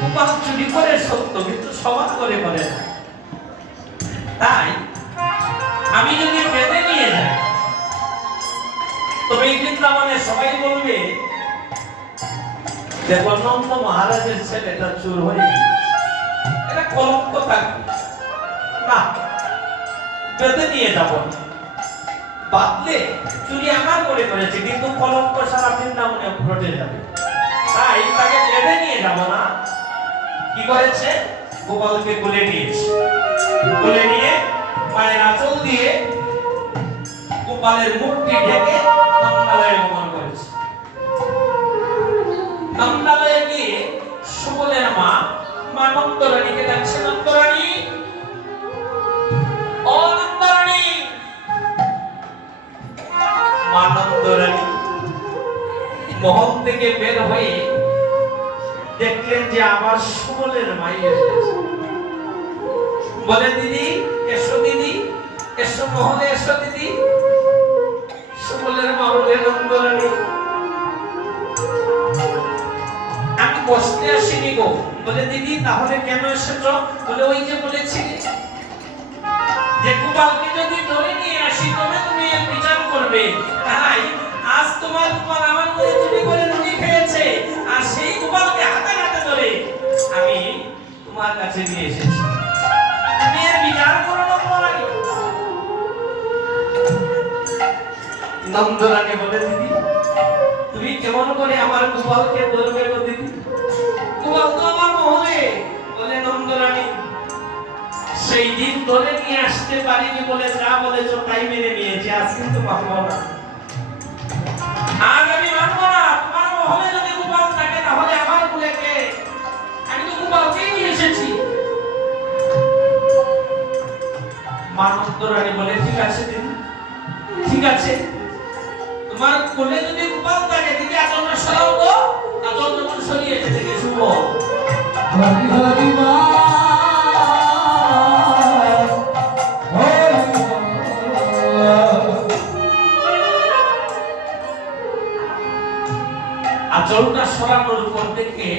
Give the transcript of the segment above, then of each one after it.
গোপাল চুরি করে সত্য, কিন্তু সবার করে বলে না। তাই, আমি যদি বেঁধে নিয়ে যাই, তবে বৃন্দাবনে সবাই বলবে দেখো নন্দ মহারাজের ছেলেটা চুর হয়ে এটা কলঙ্ক থাকবে। না, বেঁধে নিয়ে যাব বাদলে চুরি আমার করে করেছে, কিন্তু কলঙ্ক সারা বৃন্দাবনে ঘটে যাবে। তাই তাকে বেঁধে নিয়ে যাব না। কি করেছে? গোপালকে কোলে নিয়েছে। কোলে নিয়ে পায়ের আঁচল দিয়ে গোপালের মুখটি ঢেকে নন্দালয়ে গমন করেছে। নন্দালয়ে গিয়ে সুবলের মাই বলে, দিদি, এসো দিদি, এসো মহলে, এসো দিদি। সুবলের মা বলে নন্দরানী আমি বসতে আসিনি গো। বলে, দিদি, তাহলে কেন এসেছ? বলে, ওই যে বলেছি যে, গোপালকে যদি ধরে নিয়ে আসি, তবে তুমি এর বিচার করবে। তাই আজ তোমার গোপাল আমার করে চুরি করে রুটি খেয়েছে, আর সেই গোপালকে হাতে তোমার কাছে নিয়ে এসেছি। তুমি বিচার করো না তোমার নন্দরানী বলে, দিদি, তুমি কেমন করে আমার গোপালকে ধরবে গো দিদি? গোপাল তো আমার মহলে বলে নন্দরানী সেই দিন ধরে নিয়ে আসতে পারিনি বলে যা বলেছ তাই মেনে নিয়েছি আজ কিন্তু মানব না আজ আমি মানব না, তোমার মহলে যদি মানন্দরানী বলে, ঠিক আছে দিদি, ঠিক আছে। তোমার কোলে যদি গোপাল থাকে, দিদি আচরণ সরাও তো আচরণ যখন থেকে হরি মা আচলটা সরানোর পর দেখে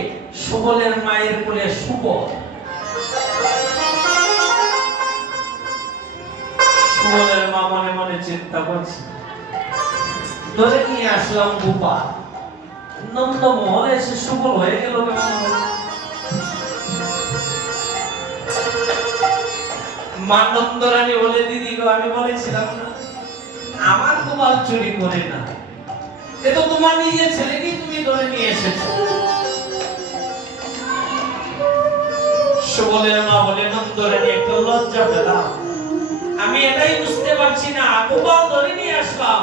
সুবলের মায়ের কোলে শুভ সুবলের মা মনে মনে চিন্তা করছে। ধরে নিয়ে আসলাম গোপাল নন্দ মহলে এসে সুবল হয়ে গেল মা নন্দরানী বলে, দিদি গো, আমি বলেছিলাম আমার গোপাল চুরি করে না। এ তো তোমার নিজের ছেলেকেই তুমি ধরে নিয়ে এসেছ। সুবলের মা বলে নন্দরানী একটু লজ্জা পেলাম। আমি এটাই বুঝতে পারছি না। গোপাল ধরে নিয়ে আসলাম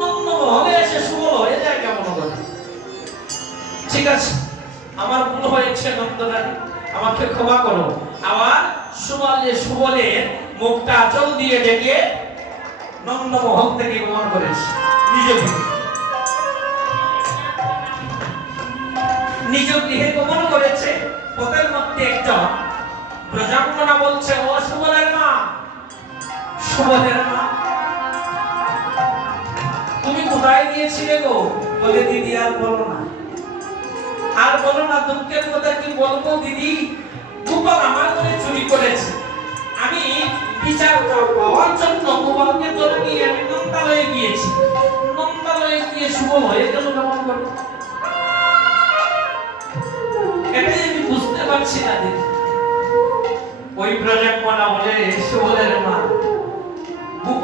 নন্দ মহলে এসে সুবল হয়ে যায় কেমন করে ঠিক আছে, আমার ভুল হয়েছে, নন্দরানী। আমাকে ক্ষমা করো। আমার সুবলে সুবলের মুখটা আচল দিয়ে ডেকে নন্দ মহল থেকে গমন করেছে নিজে নিজ গৃহে গমন করেছে। পথের মধ্যে একজন। প্রজাঙ্গনা বলছে, ও সুবলের মা। সুবলের মা। তুমি কোথায় গিয়েছিলে গো? বলে দিদি আর বলো না। আর বলো না, দুঃখের কথা কি বলব দিদি? গোপাল আমার করে চুরি করেছে। আমি বিচার পাওয়ার জন্য গোপালকে ধরে নিয়ে আমি নন্দালয়ে গিয়েছি। নন্দালয়ে গিয়ে শুভ হয়ে গেল কেমন করে? এটাই আমি বুঝতে পারছি না দিদি। ওই প্রজেক্ট মনা বলে সুবলের মা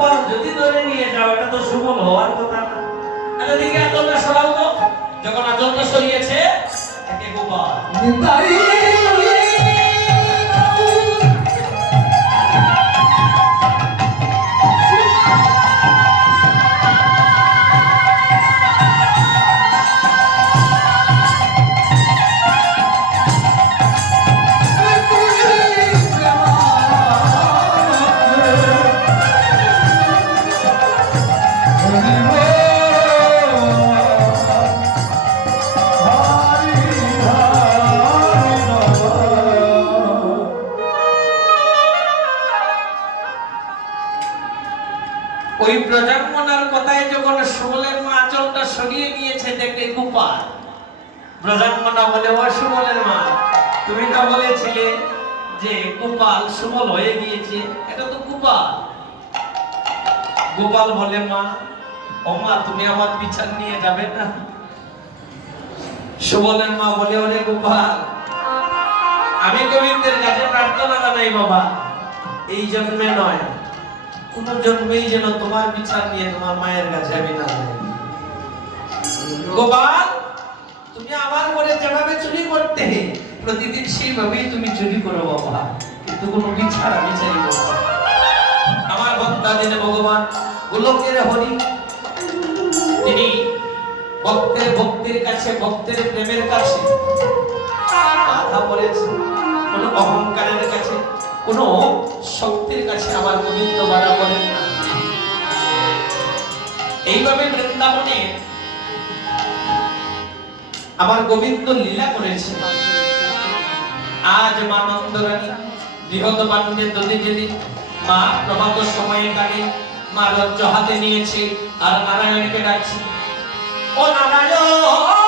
গোপাল যদি ধরে নিয়ে যাও, এটা তো সুবল হওয়ার কথা না। আচ্ছা দিকে আচলটা সরাও তো যখন আচলটা সরিয়েছে, একে গোপাল। ওই প্রজন্মনার কথায় যখন সুবলের মা আচলটা সরিয়ে নিয়েছে দেখে গোপাল ব্রজাঙ্গনা বলে, ও সুবলের মা, তুমি না বলেছিলে যে গোপাল সুবল হয়ে গিয়েছে। এটা তো গোপাল গোপাল বলে, মা, ও মা, তুমি আমার পিছন নিয়ে যাবে না? সুবলের মা বলে, ওরে গোপাল আমি গোবিন্দের কাছে প্রার্থনা জানাই বাবা, এই জন্মে নয়। কোন জন্মেই যেন তোমার বিচার নিয়ে তোমার মায়ের কাছে আমি না যাই। গোপাল, তুমি আমার ঘরে যেভাবে চুরি করতে, প্রতিদিন সেইভাবেই তুমি চুরি করো বাবা কিন্তু কোনো বিচার আমি চাইব না। আমার ভক্তা দিনে ভগবান, গোলকের হরি। তিনি ভক্তের ভক্তির কাছে, ভক্তের প্রেমের কাছে। বাধা পড়েছে। কোন অহংকারের কাছে। কোন শক্তির কাছে আমার গোবিন্দ বাধা পড়েন না। এইভাবে বৃন্দাবনে আমার গোবিন্দ লীলা করেছে। আজ মা নন্দরানী বৃহৎ বান্ডে জেলি মা প্রভাত সময়ে কাটে মা রজ্জ হাতে নিয়েছে আর নারায়ণকে ডাকছে। ও নারায়ণ!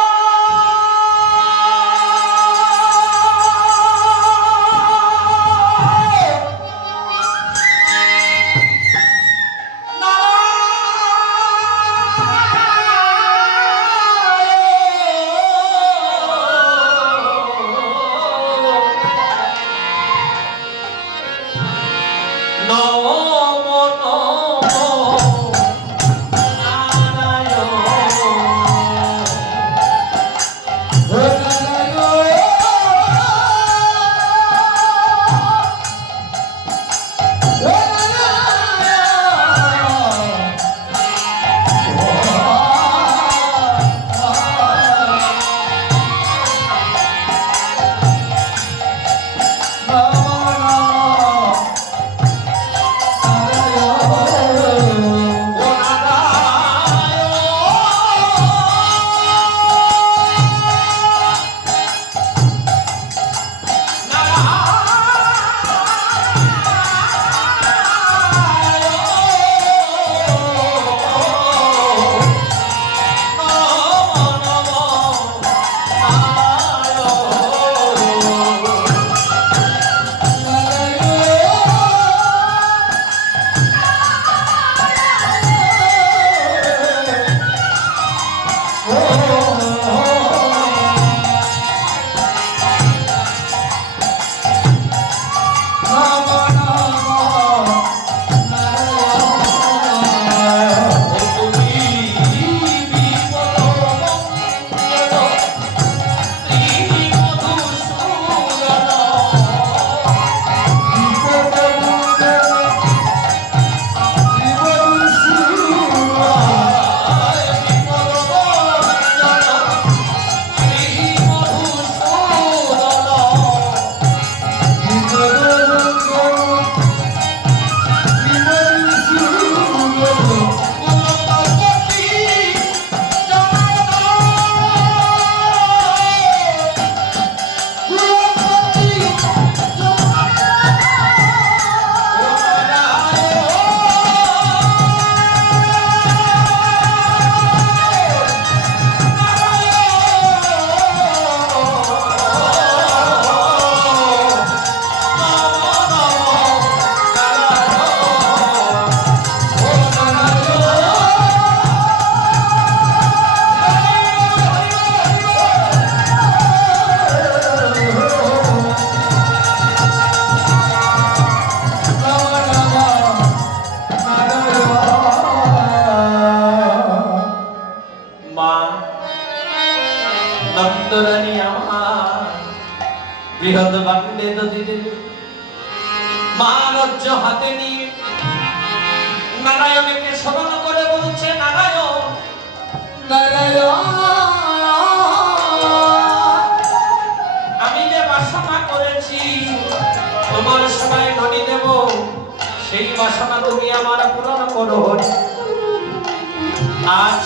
আজ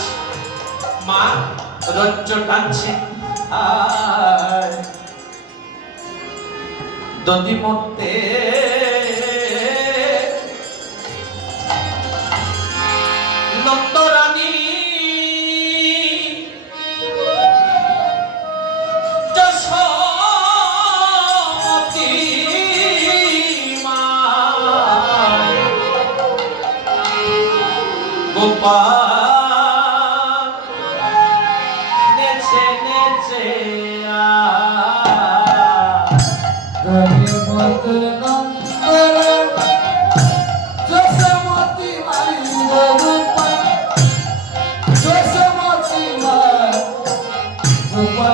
মা রঞ্জ টানছে। আর দধি মধ্যে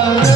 রূপাল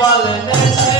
পালনে